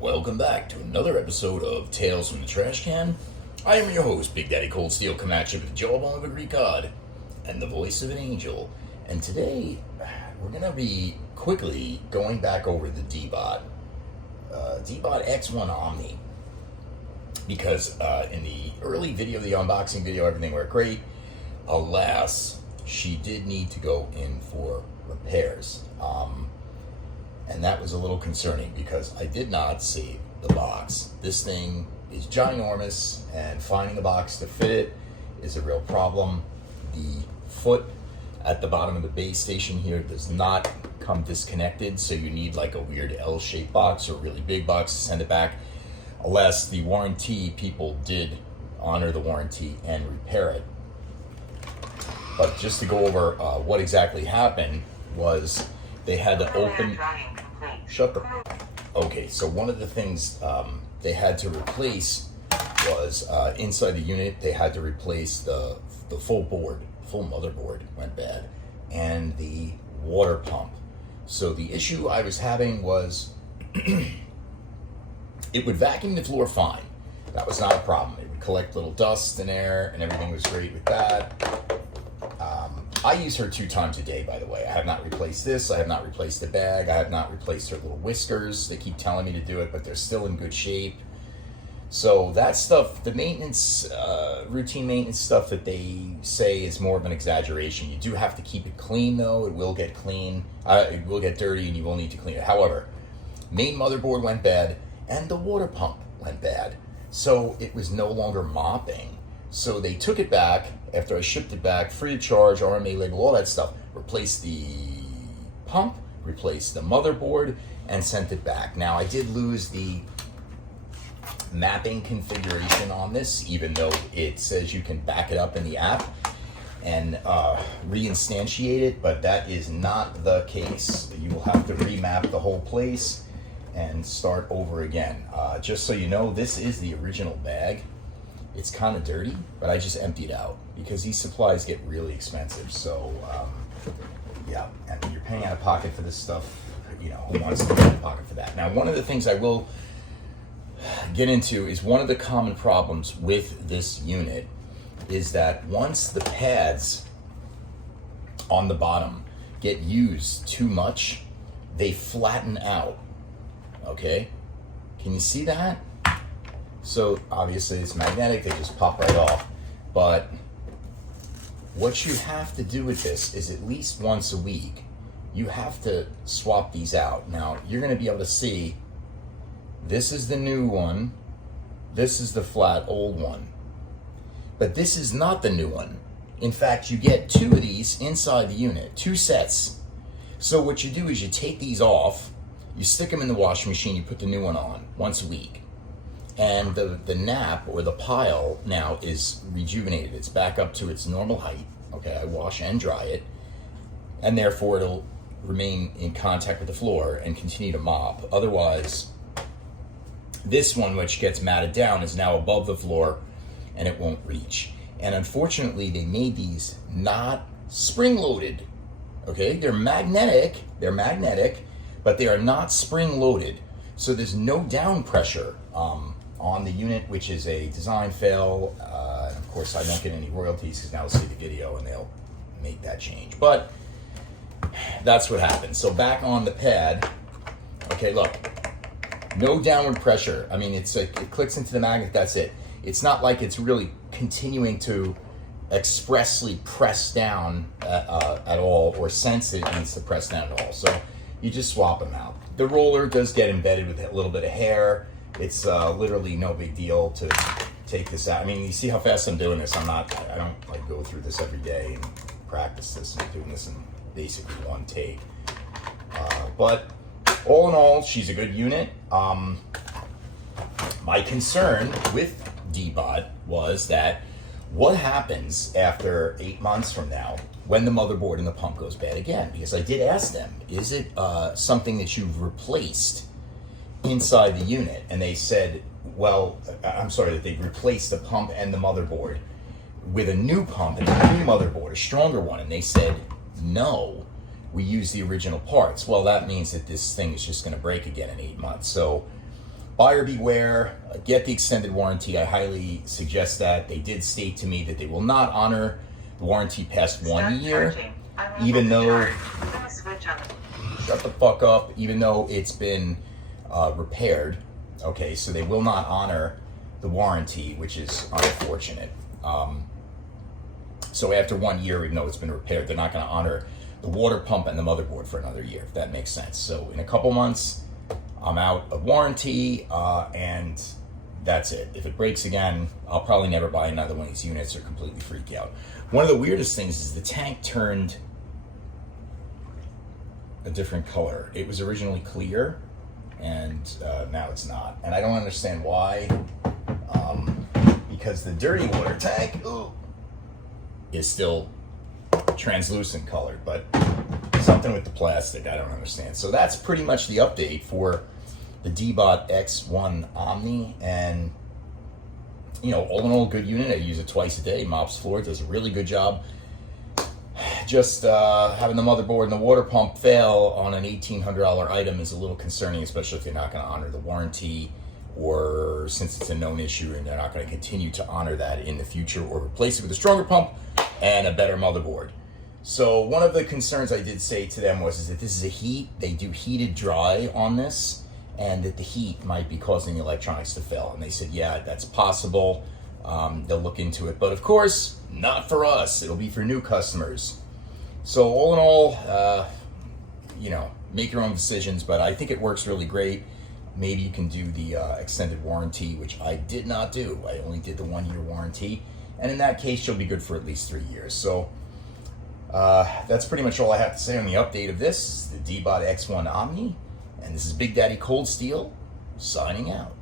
Welcome back to another episode of Tales from the Trash Can. I am your host, Big Daddy Cold Steel, come at you with the jawbone of a Greek god and the voice of an angel. And today, we're going to be quickly going back over the Deebot X1 Omni. Because in the early video, the unboxing video, everything worked great. Alas, she did need to go in for repairs. And that was a little concerning because I did not save the box. This thing is ginormous, and finding a box to fit it is a real problem. The foot at the bottom of the base station here does not come disconnected, so you need like a weird L-shaped box or a really big box to send it back. Alas, the warranty people did honor the warranty and repair it. But just to go over what exactly happened was they had to open... Shut the... Okay, so one of the things they had to replace was inside the unit, they had to replace the full board, full motherboard went bad, and the water pump. So the issue I was having was it would vacuum the floor fine. That was not a problem. It would collect little dust and air, and everything was great with that. I use her 2 times a day, by the way. I have not replaced this. I have not replaced the bag. I have not replaced her little whiskers. They keep telling me to do it, but they're still in good shape. So that stuff, the maintenance, routine maintenance stuff that they say is more of an exaggeration. You do have to keep it clean, though. It will get clean. It will get dirty, and you will need to clean it. However, main motherboard went bad, and the water pump went bad. So it was no longer mopping. So they took it back after I shipped it back, free of charge, RMA label, all that stuff. Replaced the pump, replaced the motherboard, and sent it back. Now I did lose the mapping configuration on this, even though it says you can back it up in the app and reinstantiate it, but that is not the case. You will have to remap the whole place and start over again. Just so you know, this is the original bag. It's kind of dirty, but I just emptied out because these supplies get really expensive. So, yeah, and when you're paying out of pocket for this stuff, you know, who wants to pay out of pocket for that? Now, one of the things I will get into is one of the common problems with this unit is that once the pads on the bottom get used too much, they flatten out, okay? Can you see that? So obviously it's magnetic, they just pop right off. But what you have to do with this is at least once a week, you have to swap these out. Now you're gonna be able to see, this is the new one, this is the flat old one. But this is not the new one. In fact, you get 2 of these inside the unit, 2 sets. So what you do is you take these off, you stick them in the washing machine, you put the new one on once a week. And the nap or the pile now is rejuvenated. It's back up to its normal height. Okay, I wash and dry it. And therefore it'll remain in contact with the floor and continue to mop. Otherwise, this one, which gets matted down, is now above the floor and it won't reach. And unfortunately, they made these not spring-loaded. Okay, they're magnetic, but they are not spring-loaded. So there's no down pressure on the unit, which is a design fail. And of course, I don't get any royalties because now they'll see the video and they'll make that change. But that's what happened. So back on the pad, okay, look, no downward pressure. I mean, it's like it clicks into the magnet, that's it. It's not like it's really continuing to expressly press down at all, or sense it needs to press down at all. So you just swap them out. The roller does get embedded with a little bit of hair. It's literally no big deal to take this out. I mean, you see how fast I'm doing this. I don't like go through this every day and practice this. I'm doing this in basically one take. But all in all, she's a good unit. My concern with Deebot was that what happens after 8 months from now when the motherboard and the pump goes bad again? Because I did ask them, is it something that you've replaced inside the unit? And they said, well, I'm sorry, that they've replaced the pump and the motherboard with a new pump and a new motherboard, a stronger one. And they said, no, we use the original parts. Well, that means that this thing is just going to break again in 8 months. So buyer beware, get the extended warranty. I highly suggest that. They did state to me that they will not honor the warranty past 1 year, even though, shut the fuck up, even though it's been repaired. Okay, so they will not honor the warranty, which is unfortunate. So after 1 year, even though it's been repaired, they're not going to honor the water pump and the motherboard for another year, if that makes sense. So in a couple months, I'm out of warranty, and that's it. If it breaks again, I'll probably never buy another one of these units or completely freak out. One of the weirdest things is the tank turned a different color. It was originally clear, and now it's not. And I don't understand why, because the dirty water tank is still translucent colored, but something with the plastic, I don't understand. So that's pretty much the update for the Deebot X1 Omni, and you know, all in all, good unit. I use it twice a day, mops floor, does a really good job. Just having the motherboard and the water pump fail on an $1,800 item is a little concerning, especially if they're not going to honor the warranty, or since it's a known issue and they're not going to continue to honor that in the future, or replace it with a stronger pump and a better motherboard. So one of the concerns I did say to them was that this is a heat. They do heated dry on this, and that the heat might be causing the electronics to fail. And they said, yeah, that's possible. They'll look into it. But of course, not for us. It'll be for new customers. So all in all, you know, make your own decisions. But I think it works really great. Maybe you can do the extended warranty, which I did not do. I only did the 1 year warranty. And in that case, you'll be good for at least 3 years. So that's pretty much all I have to say on the update of this, the Deebot X1 Omni. And this is Big Daddy Cold Steel, signing out.